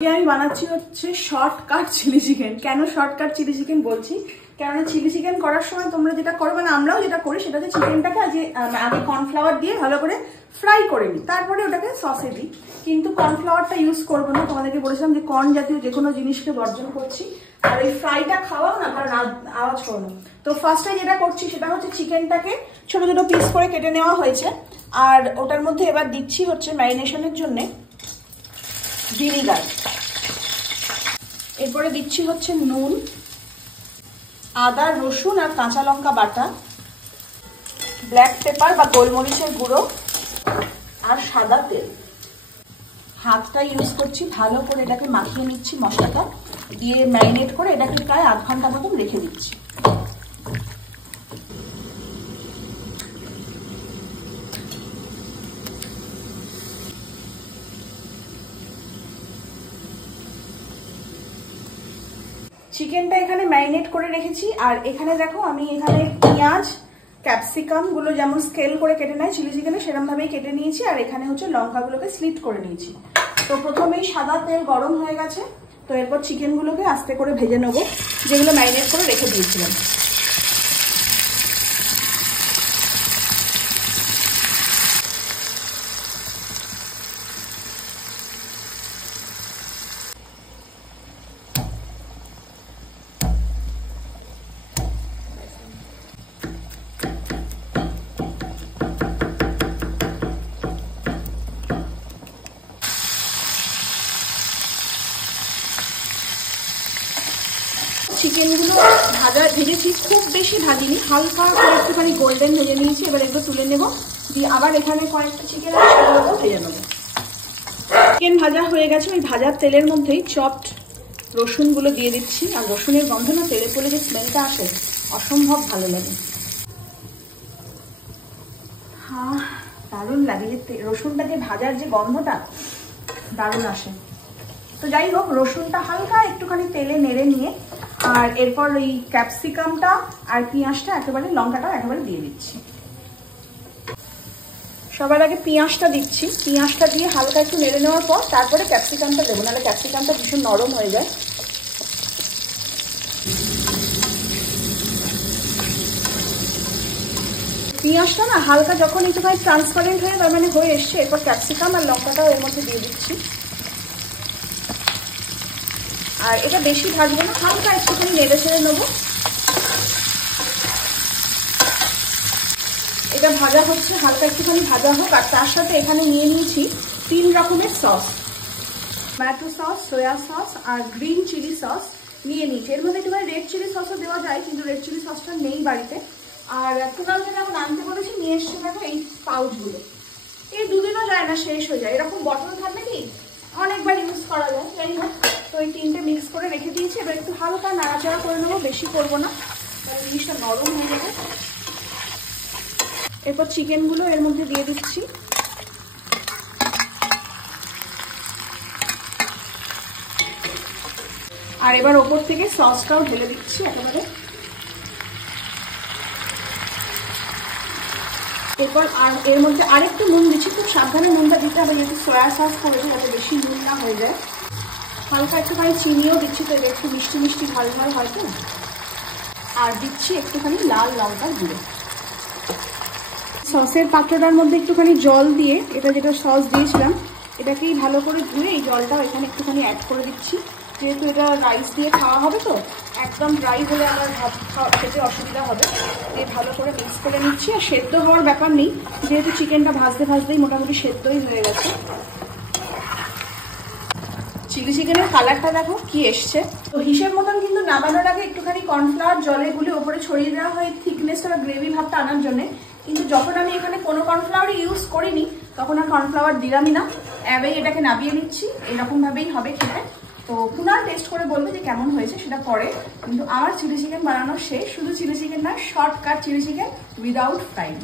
আমি বানাচ্ছি হচ্ছে শর্টকাট চিলি চিকেন। কেন শর্টকাট চিলি চিকেন বলছি, কেননা চিলি চিকেন করার সময় তোমরা যেটা করো, মানে আমরাও যেটা করি, সেটা হচ্ছে চিকেনটাকে আগে কর্নফ্লাওয়ার দিয়ে ভালো করে ফ্রাই করে নিই, তারপরে ওটাকে সসে দিই। কিন্তু কর্নফ্লাওয়ারটা ইউজ করবো না, তোমাদেরকে বলেছিলাম যে কর্ন জাতীয় যে কোনো জিনিসকে বর্জন করছি। আর এই ফ্রাইটা খাওয়াও না, কারণ আওয়াজ করো না। তো ফার্স্টে যেটা করছি সেটা হচ্ছে চিকেনটাকে ছোট ছোট পিস করে কেটে নেওয়া হয়েছে, আর ওটার মধ্যে এবার দিচ্ছি হচ্ছে ম্যারিনেশনের জন্য ভিনিগার। এরপরে দিচ্ছি হচ্ছে নুন, আদা রসুন আর কাঁচা লঙ্কা বাটা, ব্ল্যাক পেপার বা গোলমরিচের গুঁড়ো আর সাদা তেল। হাতটা ইউজ করছি, ভালো করে এটাকে মাখিয়ে নিচ্ছি, মশলাটা দিয়ে ম্যারিনেট করে এটাকে প্রায় 8 ঘন্টা মতন রেখে দিচ্ছি। চিকেনটা এখানে ম্যারিনেট করে রেখেছি, আর এখানে দেখো আমি এখানে পেঁয়াজ ক্যাপসিকাম গুলো যেমন স্কেল করে কেটে নেয় চিলি চিকেনে, সেরকম ভাবেই কেটে নিয়েছি। আর এখানে হচ্ছে লঙ্কাগুলোকে স্লিট করে নিয়েছি। তো প্রথমেই সাদা তেল গরম হয়ে গেছে, তো এরপর চিকেনগুলোকে আস্তে করে ভেজে নেবো, যেগুলো ম্যারিনেট করে রেখে দিয়েছিলাম। চিকেনগুলো ভেজেছি, খুব বেশি ভাজিনি, হালকা করে একটুখানি গোল্ডেন ভেজে নিয়েছি। এবার এগুলো তুলে নেব, দিয়ে আবার এখানে কয়েকটা চিকেন আছে সেগুলোকেও ভেজে নেবো। চিকেন ভাজা হয়ে গেছে, ওই ভাজার তেলের মধ্যেই চপড রসুনগুলো দিয়ে দিচ্ছি। আর রসুনের গন্ধ না তেলে পড়লে যে স্মেলটা আসে, অসম্ভব ভালো লাগে। হ্যাঁ, দারুণ লাগে, যে রসুনটা যে ভাজার যে গন্ধটা দারুণ আসে। তো যাই হোক, রসুনটা হালকা একটুখানি তেলে নেড়ে নিয়ে, আর এরপর এই ক্যাপসিকামটা আর পেঁয়াজটা একেবারে, লঙ্কাটাও একেবারে দিয়ে দিচ্ছি। সবার আগে পেঁয়াজটা দিচ্ছি, পেঁয়াজটা দিয়ে হালকা একটু নেড়ে নেওয়ার পর তারপরে ক্যাপসিকামটা দেবো, নাহলে ক্যাপসিকামটা ভীষণ নরম হয়ে যায়। পেঁয়াজটা না হালকা যখন একটুখানি ট্রান্সপারেন্ট হয়ে, তার মানে হয়ে এসছে, এরপর ক্যাপসিকাম আর লঙ্কাটাও এর মধ্যে দিয়ে দিচ্ছি। আর এটা বেশি ভাজবো না, হালকা একটুখানি নেড়ে ছেড়ে নেবো। এটা ভাজা হচ্ছে, হালকা একটুখানি ভাজা হোক। আর তার সাথে এখানে নিয়ে নিয়েছি 3 রকমের sauce, tomato sauce, soya sauce আর গ্রিন চিলি সস নিয়ে নিয়েছি। এর মধ্যে একটুখানি রেড চিলি সসও দেওয়া যায়, কিন্তু রেড চিলি সসটা নেই বাড়িতে। আর কুনাল থেকে এখন আনতে বলেছি, নিয়ে এসছে দেখো এই পাউচগুলো। এই দুদিনও যায় না, শেষ হয়ে যায়। এরকম বটল থাকলে কি অনেকবার ইউজ করা যায়। যাই হোক, তো এই 3টে মিক্স করে রেখে দিয়েছি। এবার একটু হালকা নাড়াচাড়া করে নেবো, বেশি করবো না, তাহলে জিনিসটা নরম হয়ে যাবে। এরপর চিকেনগুলো এর মধ্যে দিয়ে দিচ্ছি। আর এবার ওপর থেকে সসটাও ঢেলে দিচ্ছি একেবারে। এরপর আর এর মধ্যে আরেকটু নুন দিচ্ছি, খুব সাবধানে নুনটা দিতে হবে, যেহেতু সয়া সস করেছি, যাতে বেশি নুন না হয়ে যায়। হালকা একটুখানি চিনিও দিচ্ছি, তো একটু মিষ্টি মিষ্টি ঝাল ঝাল হয় তো। আর দিচ্ছি একটুখানি লাল লঙ্কার গুঁড়ো। সসের পাত্রটার মধ্যে একটুখানি জল দিয়ে, এটা যেটা সস দিয়েছিলাম এটাকেই ভালো করে ধুয়ে এই জলটাও এখানে একটুখানি অ্যাড করে দিচ্ছি। যেহেতু এটা রাইস দিয়ে খাওয়া হবে, তো একদম ড্রাই হলে আমার ভাত খেতে অসুবিধা হবে। দিয়ে ভালো করে মিক্স করে নিচ্ছি। আর সেদ্ধ হওয়ার ব্যাপার নেই, যেহেতু চিকেনটা ভাজতে ভাজতেই মোটামুটি সেদ্ধই হয়ে গেছে। চিলি চিকেনের কালারটা দেখো কি এসছে। তো হিসেব মতন কিন্তু নামানোর আগে একটুখানি কর্নফ্লাওয়ার জলে গুলে ওপরে ছড়িয়ে দেওয়া হয় থিকনেসটা বা গ্রেভি ভাবটা আনার জন্য। কিন্তু যখন আমি এখানে কোনো কর্নফ্লাওয়ারই ইউজ করিনি, তখন আর কর্নফ্লাওয়ার দিলামই না। এবারে এটাকে নামিয়ে নিচ্ছি, এরকম ভাবেই হবে খেতে। তো পুনর টেস্ট করে বলবে যে কেমন হয়েছে সেটা পরে। কিন্তু আমার চিলি চিকেন বানানো শেষ। শুধু চিলি চিকেন না, shortcut chilli chicken without frying.